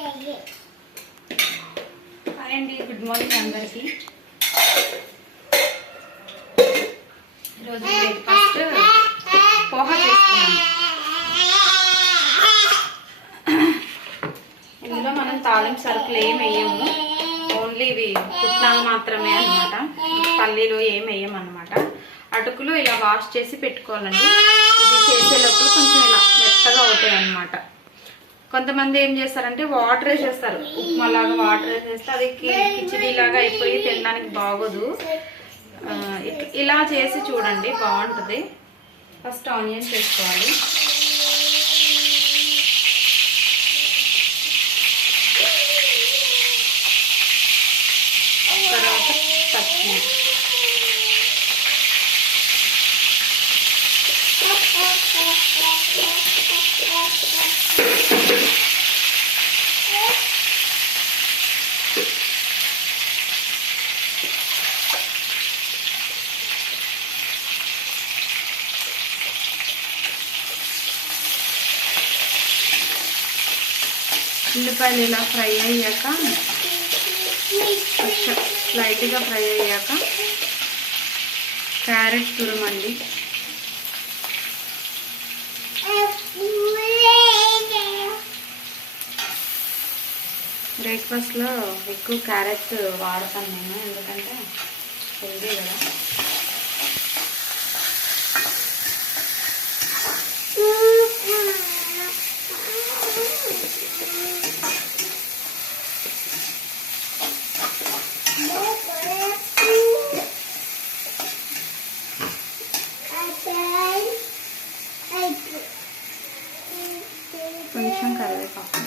Hi అండి, good morning అందరికి. ఈరోజు బ్రేక్ఫాస్ట్ పోహా చేసుకున్నాం. ఇందులో మనం తాలింపు సరుకులు ఏం వేయము, ఓన్లీ ఇవి పుట్నాలు మాత్రమే అన్నమాట. పల్లీలు ఏం వేయమన్నమాట. అటుకులు ఇలా వాష్ చేసి పెట్టుకోవాలండి. ఇది చేసే లోపల కొంచెం ఇలా మెత్తగా అవుతాయి అన్నమాట. కొంతమంది ఏం చేస్తారంటే వాటర్ వేసేస్తారు, ఉప్మాలాగా వాటర్ వేసేస్తే అది కిచిడీలాగా అయిపోయి తినడానికి బాగోదు. ఇలా చేసి చూడండి, బాగుంటుంది. ఫస్ట్ ఆనియన్స్ వేసుకోవాలి. తర్వాత పచ్చిమిర్చి, ఉల్లిపాయలు ఇలా ఫ్రై అయ్యాక, లైట్గా ఫ్రై అయ్యాక క్యారెట్ తురమండి. బ్రేక్ఫాస్ట్లో ఎక్కువ క్యారెట్ వాడతాను నేను, ఎందుకంటే హెల్దీ కదా. కొంచెం కరివేపాకు,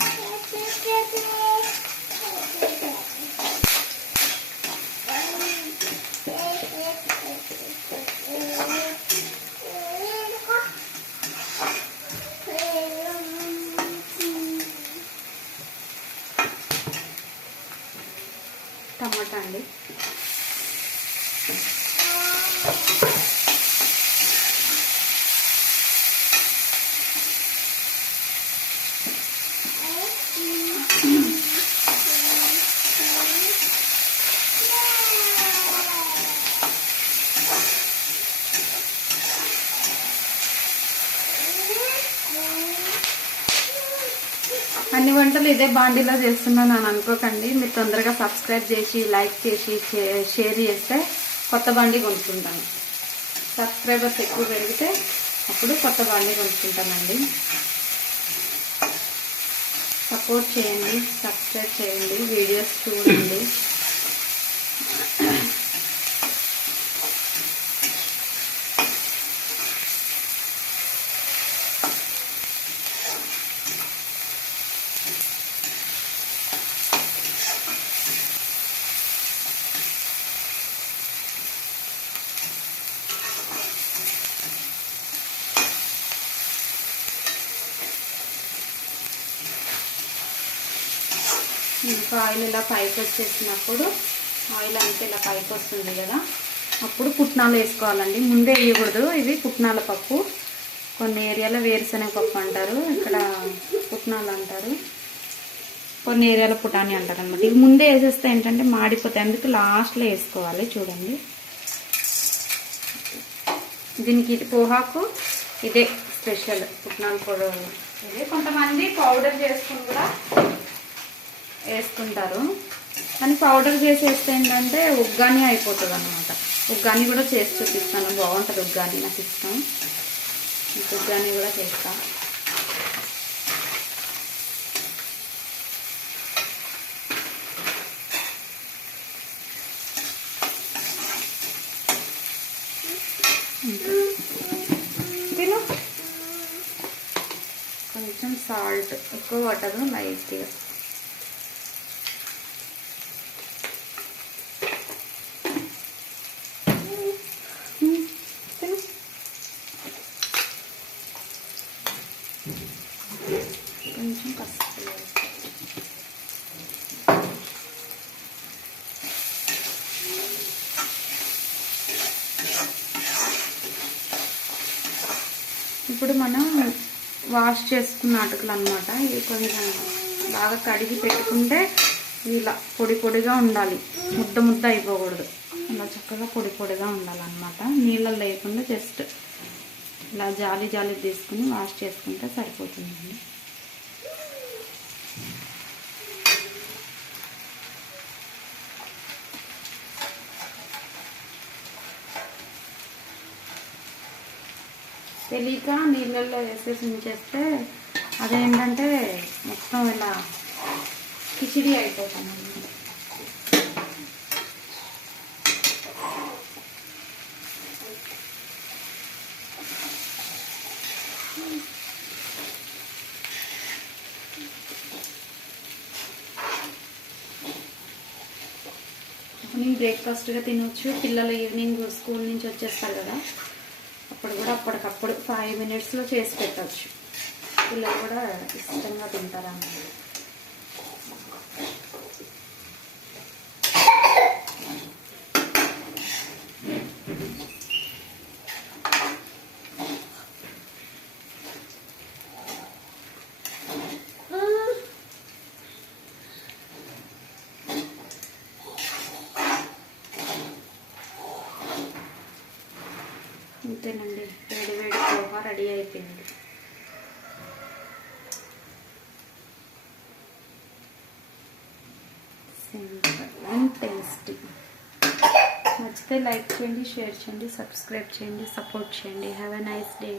టమాటా అండి. అన్ని వంటలు ఇదే బాండీలో చేస్తున్నాను అని అనుకోకండి. మీరు తొందరగా సబ్స్క్రైబ్ చేసి, లైక్ చేసి, షేర్ చేస్తే కొత్త బాండీ కొనుక్కుంటాను. సబ్స్క్రైబర్స్ ఎక్కువ పెరిగితే అప్పుడు కొత్త బాండీ కొనుక్కుంటానండి. సపోర్ట్ చేయండి, సబ్స్క్రైబ్ చేయండి, వీడియోస్ చూడండి. ఇంకా ఆయిల్ ఇలా పైకి వచ్చేసినప్పుడు, ఆయిల్ అంతా ఇలా పైకి వస్తుంది కదా, అప్పుడు పుట్నాలు వేసుకోవాలండి. ముందే వేయకూడదు. ఇది పుట్నాల పప్పు. కొన్ని ఏరియాలో వేరుశనగ పప్పు అంటారు, ఇక్కడ పుట్నాలు అంటారు, కొన్ని ఏరియాలో పుటాని అంటారు అనమాట. ఇది ముందే వేసేస్తే ఏంటంటే మాడిపోతాయి, అందుకు లాస్ట్లో వేసుకోవాలి. చూడండి, దీనికి పోహాకు ఇదే స్పెషల్, పుట్నాల పొడి. ఇదే కొంతమంది పౌడర్ చేసుకుని కూడా వేసుకుంటారు, కానీ పౌడర్ చేసి వేస్తే ఏంటంటే ఉగ్గాని అయిపోతుంది అన్నమాట. ఉగ్గాని కూడా చేసి చూపిస్తాను, బాగుంటుంది ఉగ్గాని, నాకు ఇష్టం. ఉగ్గాని కూడా చేస్తాను. తిను. కొంచెం సాల్ట్ ఎక్కువ పట్టదు, లైట్గా. కొంచెం పసుపు వేస్తాం. ఇప్పుడు మనం వాష్ చేసుకున్న అటుకులు అన్నమాట. ఇవి కొంచెం బాగా కడిగి పెట్టుకుంటే ఇలా పొడి పొడిగా ఉండాలి, ముద్ద ముద్ద అయిపోకూడదు. ఇలా చక్కగా పొడి పొడిగా ఉండాలన్నమాట. నీళ్ళల్లో లేకుండా జస్ట్ ఇలా జాలి జాలి తీసుకుని వాష్ చేసుకుంటే సరిపోతుందండి. తెలియక నీళ్ళల్లో వేసేసి ఉంచేస్తే అదేంటంటే మొత్తం ఇలా కిచిడి అయిపోతుంది. మార్నింగ్ బ్రేక్ఫాస్ట్గా తినవచ్చు. పిల్లలు ఈవినింగ్ స్కూల్ నుంచి వచ్చేస్తారు కదా, అప్పుడు కూడా అప్పటికప్పుడు 5 minutesలో చేసి పెట్టచ్చు. పిల్లలు కూడా ఇష్టంగా తింటారన్నమాట. అంతేనండి, వేడి వేడి పోహా రెడీ అయిపోయింది. Simple and tasty. నచ్చితే లైక్ చేయండి, షేర్ చేయండి, సబ్స్క్రైబ్ చేయండి, సపోర్ట్ చేయండి. Have a nice day.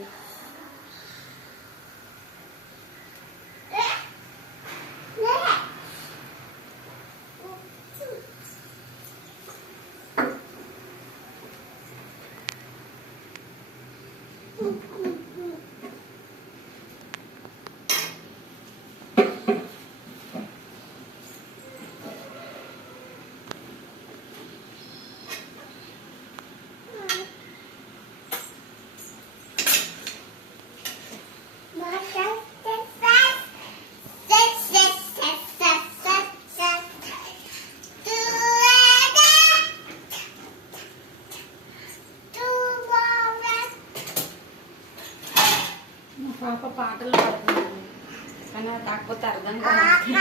పాప పాటలు పాడుతుంది కానీ కాకపోతే అర్థం కాదు.